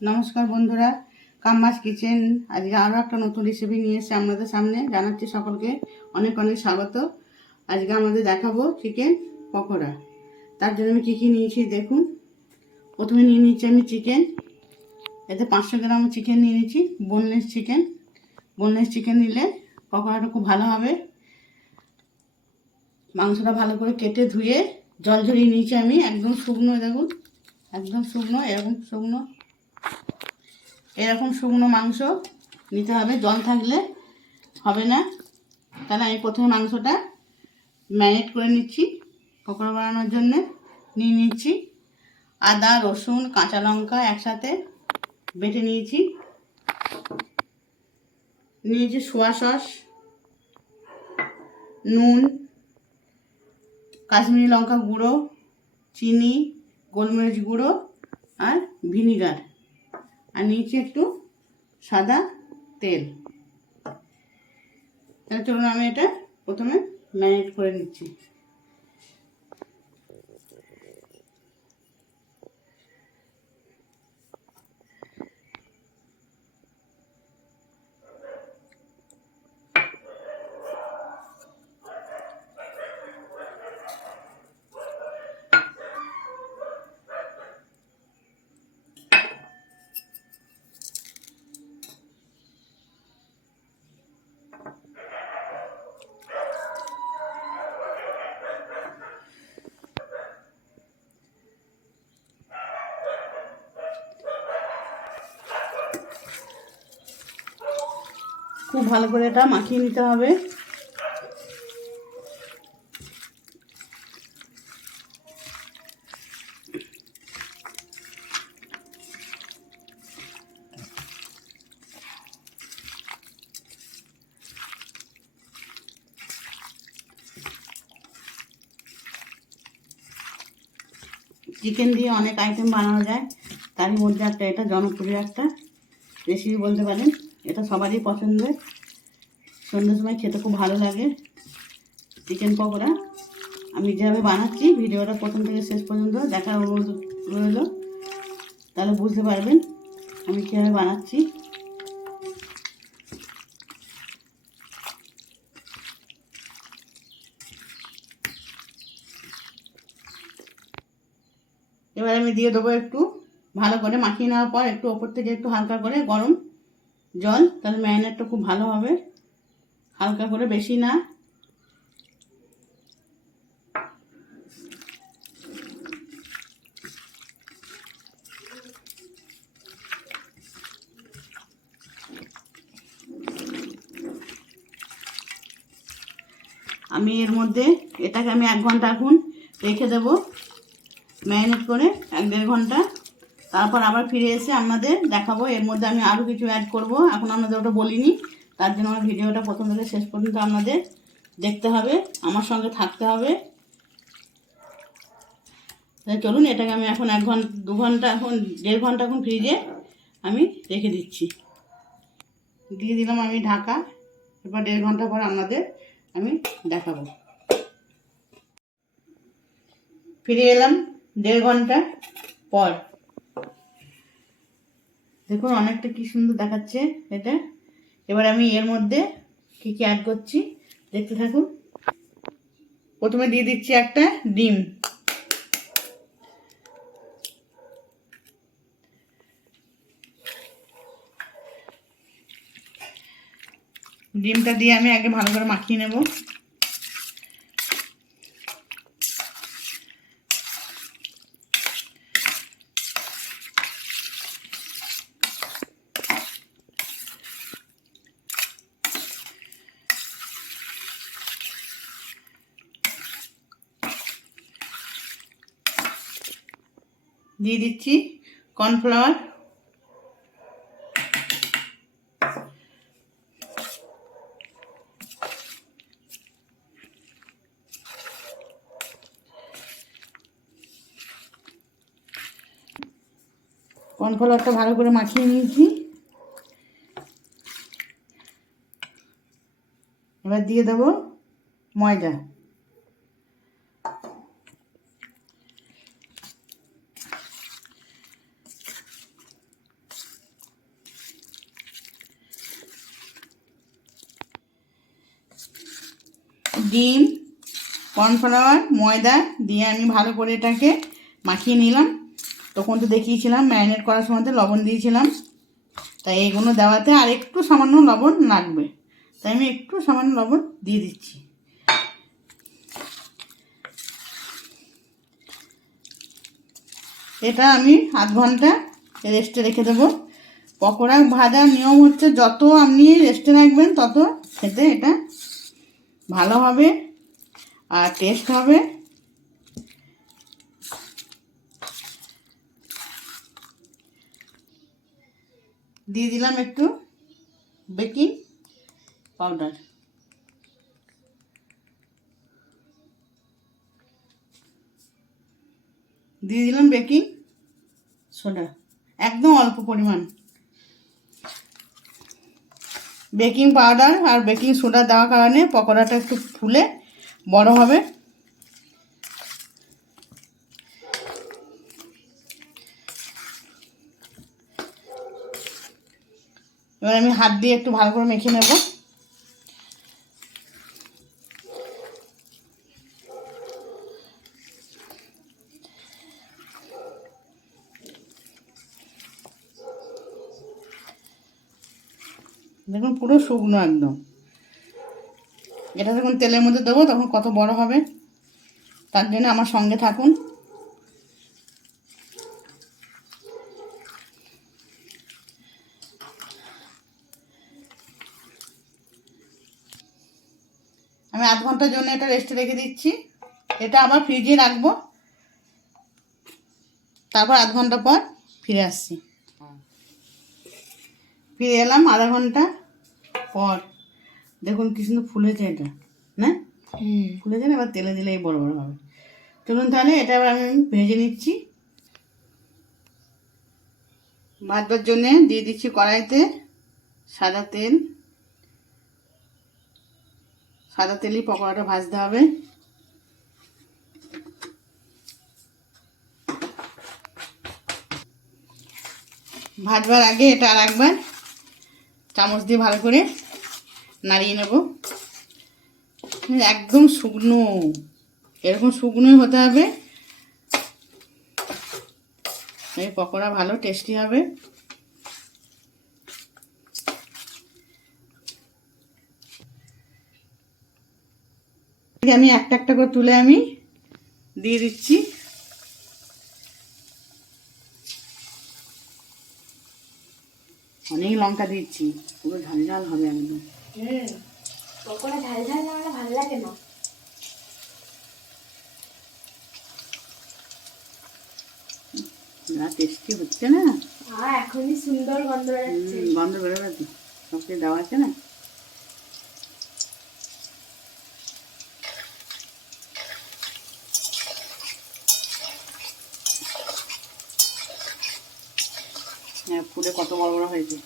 নমস্কার বন্ধুরা, কাম্মাস কিচেন আজকে আরও একটা নতুন রেসিপি নিয়ে এসে আপনাদের সামনে জানাচ্ছি। সকলকে অনেক অনেক স্বাগত। আজকে আমাদের দেখাবো চিকেন পকোড়া। তার জন্য আমি কী কী নিয়েছি দেখুন। প্রথমে নিয়ে নিচ্ছি আমি চিকেন। এতে 500 গ্রাম চিকেন নিয়ে নিচ্ছি, বোনলেস চিকেন। বোনলেস চিকেন নিলে পকোড়াটা খুব ভালো হবে। মাংসটা ভালো করে কেটে ধুয়ে জল ঝরিয়ে নিয়েছি আমি, একদম শুকনো। দেখুন একদম শুকনো, এরকম শুকনো মাংস নিতে হবে, জল থাকলে হবে না। তাহলে আমি প্রথমে মাংসটা ম্যারিনেট করে নিচ্ছি পকোড়া বানানোর জন্য। নিয়ে নিচ্ছি আদা, রসুন, কাঁচা লঙ্কা একসাথে বেটে নিয়েছি। নিয়েছি সোয়া সস, নুন, কাশ্মীরি লঙ্কা গুঁড়ো, চিনি, গোলমরিচ গুঁড়ো আর ভিনিগার। আর নিয়েছি একটু সাদা তেল। তাহলে চলুন আমি এটা প্রথমে ম্যারিনেট করে নিচ্ছি। খুব ভালো করে এটা মাখিয়ে নিতে হবে। চিকেন দিয়ে অনেক আইটেম বানানো যায়, তারই মধ্যে একটা এটা জনপ্রিয় একটা রেসিপি বলতে পারেন। এটা সবারই পছন্দের, সন্ধ্যের সময় খেতে খুব ভালো লাগে চিকেন পকোড়া। আমি যেভাবে বানাচ্ছি ভিডিওটা প্রথম থেকে শেষ পর্যন্ত দেখার অনুরোধ রইল, তাহলে বুঝতে পারবেন আমি কীভাবে বানাচ্ছি। এবার আমি দিয়ে দেবো একটু ভালো করে মাখিয়ে নেওয়ার পর একটু ওপর থেকে একটু হালকা করে গরম জল, তাহলে ম্যারিনেটটা খুব ভালো হবে। হালকা করে, বেশি না। আমি এর মধ্যে এটাকে আমি 1 ঘন্টা এখন রেখে দেবো ম্যারিনেট করে, 1-1.5 ঘন্টা। তারপর আবার ফিরে এসে আপনাদের দেখাবো। এর মধ্যে আমি আরও কিছু অ্যাড করব, এখন আপনাদের ওটা বলিনি। তার জন্য আমার ভিডিওটা প্রথম থেকে শেষ পর্যন্ত আপনাদের দেখতে হবে, আমার সঙ্গে থাকতে হবে। চলুন এটাকে আমি এখন 1 ঘন্টা 2 ঘন্টা, এখন 1.5 ঘন্টা এখন ফ্রিজে আমি রেখে দিচ্ছি। দিয়ে দিলাম আমি ঢাকা। এবার 1.5 ঘন্টা পর আপনাদের আমি দেখাবো। ফিরে এলাম 1.5 ঘন্টা পর। দেখুন অনেকটা কি সুন্দর দেখাচ্ছে এটা। এবার আমি এর মধ্যে কি কি অ্যাড করছি দেখতে থাকুন। প্রথমে দিয়ে দিচ্ছি একটা ডিম। ডিমটা দিয়ে আমি আগে ভালো করে মাখিয়ে নেব। দিয়ে দিচ্ছি কর্নফ্লাওয়ার। কর্নফ্লাওয়ারটা ভালো করে মাখিয়ে নিয়েছি। এবার দিয়ে দেবো ময়দা। ডিম, কর্নফ্লাওয়ার, ময়দা দিয়ে আমি ভালো করে এটাকে মাখিয়ে নিলাম। তখন তো দেখিয়েছিলাম ম্যারিনেট করার সময় লবণ দিয়েছিলাম, তাই এইগুলো দেওয়াতে আর একটু সামান্য লবণ লাগবে, তাই আমি একটু সামান্য লবণ দিয়ে দিচ্ছি। এটা আমি আধ ঘন্টা রেস্টে রেখে দেবো। পকোড়া ভাজার নিয়ম হচ্ছে যত আপনি রেস্টে রাখবেন তত খেতে এটা ভালো হবে আর টেস্ট হবে। দিয়ে দিলাম একটু বেকিং পাউডার, দিয়ে দিলাম বেকিং সোডা, একদম অল্প পরিমাণ। বেকিং পাউডার আর বেকিং সোডা দেওয়ার কারণে পকোড়াটা একটু ফুলে বড় হবে। এবার আমি হাত দিয়ে একটু ভালো করে মেখে নেব। দেখুন পুরো শুকনো একদম। এটা যখন তেলের মধ্যে দেবো তখন কত বড় হবে, তার জন্য আমার সঙ্গে থাকুন। আমি আধ ঘন্টার জন্য এটা রেস্টে রেখে দিচ্ছি। এটা আবার ফ্রিজে রাখবো, তারপর আধ ঘন্টা পর ফিরে আসছি। ফিরে এলাম আধা ঘন্টা পর। দেখুন কি সুন্দর ফুলেছে এটা, না ফুলেছে না? এবার তেলে দিলে এই বড় বড় হবে। চলুন তাহলে এটা এবার আমি ভেজে নিচ্ছি। ভাজবার জন্যে দিয়ে দিচ্ছি কড়াইতে সাদা তেল। সাদা তেলেই পকোড়াটা ভাজতে হবে। ভাজবার আগে এটা আর একবার চামচ দিয়ে ভালো করে নাড়িয়ে নেব। একদম শুকনো, এরকম শুকনোই হতে হবে, এই পকোড়া ভালো টেস্টি হবে। আমি একটা একটা করে তুলে আমি দিয়ে দিচ্ছি। অনেক লঙ্কা দিচ্ছি, পুরো ঝাল ঝাল হবে একদম। পকোড়া ঝাল ঝাল না হলে ভালো লাগে না। যা টেস্টি হচ্ছে না, এখনই সুন্দর গন্ধ বেরোচ্ছে। গন্ধ বেরোবে তো, সব কিছু দেওয়া আছে না। হ্যাঁ, ফুলে কত বড় বড় হয়েছে।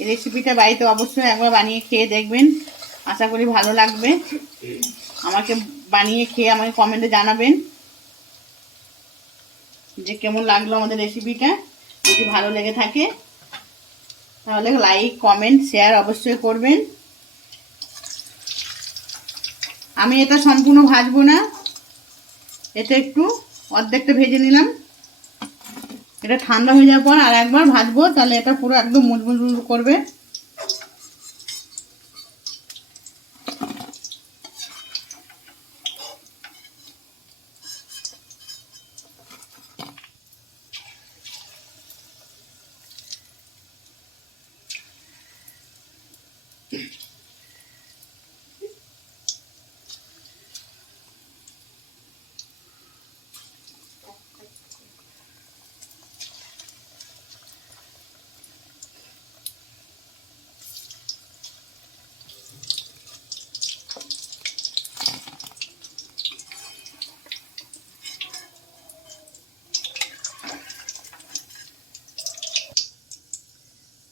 এই রেসিপিটা বাড়িতে অবশ্যই একবার বানিয়ে খেয়ে দেখবেন, আশা করি ভালো লাগবে। আমাকে বানিয়ে খেয়ে আমাকে কমেন্টে জানাবেন যে কেমন লাগলো আমাদের রেসিপিটা। যদি ভালো লেগে থাকে তাহলে লাইক কমেন্ট শেয়ার অবশ্যই করবেন। আমি এটা সম্পূর্ণ ভাজবো না, এটা একটু অর্ধেকটা ভেজে নিলাম। এটা ঠান্ডা হয়ে যাওয়ার পর আর একবার ভাজবো, তাহলে এটা পুরো একদম মুচমুচ করবে।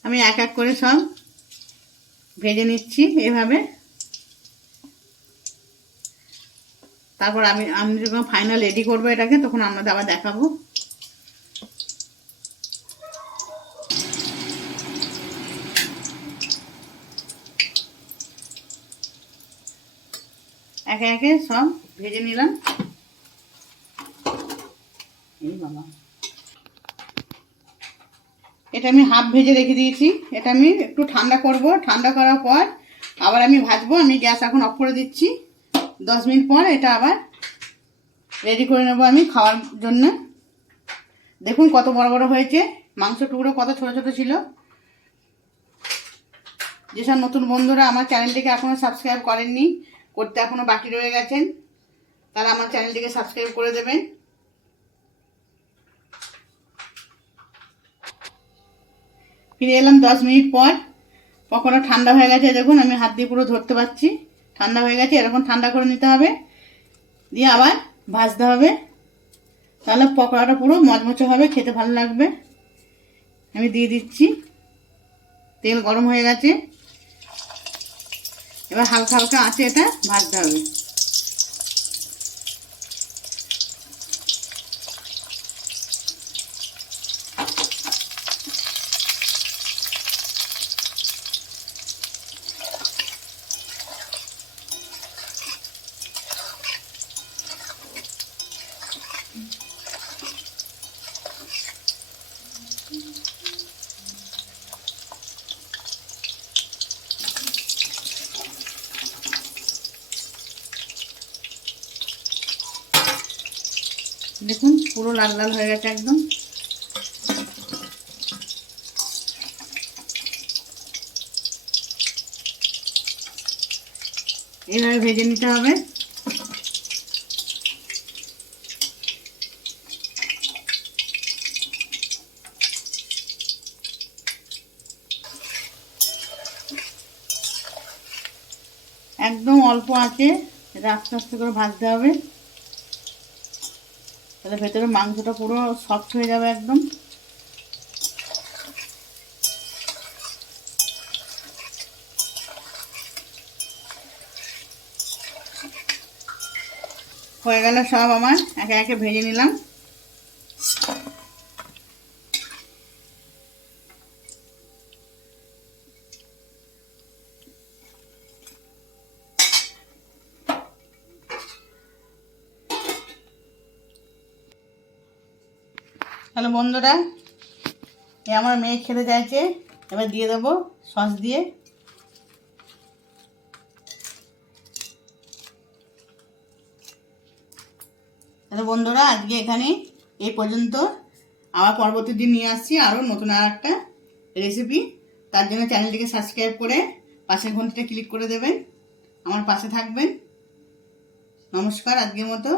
আমি এক এক করে সব ভেজে নিচ্ছি এভাবে। তারপর আমি যখন ফাইনাল রেডি করবো এটাকে, তখন আপনাদের আবার দেখাবো। একে একে সব ভেজে নিলাম। এই বাবা, এটা আমি হাফ ভেজে রেখে দিয়েছি। এটা আমি একটু ঠান্ডা করব, ঠান্ডা করার পর আবার আমি ভাজবো। আমি গ্যাস এখন অফ করে দিচ্ছি। 10 মিনিট পর এটা আবার রেডি করে নেবো আমি খাওয়ার জন্য। দেখুন কত বড় বড় হয়েছে, মাংস টুকরো কত ছোট ছোট ছিল। যেসব নতুন বন্ধুরা আমার চ্যানেলটিকে এখনো সাবস্ক্রাইব করেননি, করতে এখনো বাকি রয়ে গেছেন, তারা আমার চ্যানেলটিকে সাবস্ক্রাইব করে দেবেন। ফিরে এলাম 10 মিনিট পর। পকোড়া ঠান্ডা হয়ে গেছে, দেখুন আমি হাত দিয়ে পুরো ধরতে পারছি। ঠান্ডা হয়ে গেছে, এরকম ঠান্ডা করে নিতে হবে, দিয়ে আবার ভাজতে হবে। তাহলে পকোড়াটা পুরো মচমচে হবে, খেতে ভালো লাগবে। আমি দিয়ে দিচ্ছি, তেল গরম হয়ে গেছে। এবার হালকা হালকা আঁচে এটা ভাজতে হবে। দেখুন পুরো লাল লাল হয়ে গেছে একদম। এইভাবে ভেজে নিতে হবে। একদম অল্প আঁচে এটা আস্তে আস্তে করে ভাজতে হবে, তাহলে ভেতরে মাংসটা পুরো সফট হয়ে যাবে একদম। হয়ে গেল সব আমার, একে একে ভেজে নিলাম। হ্যালো বন্ধুরা, এ আমার মেয়ে খেতে চাইছে, এবার দিয়ে দেবো সস দিয়ে। তাহলে বন্ধুরা আজকে এখানে এই পর্যন্ত। আবার পরবর্তী দিন নিয়ে আসছি আরও নতুন আর একটা রেসিপি। তার জন্য চ্যানেলটিকে সাবস্ক্রাইব করে পাশের ঘন্টিটা ক্লিক করে দেবেন, আমার পাশে থাকবেন। নমস্কার, আজকের মতো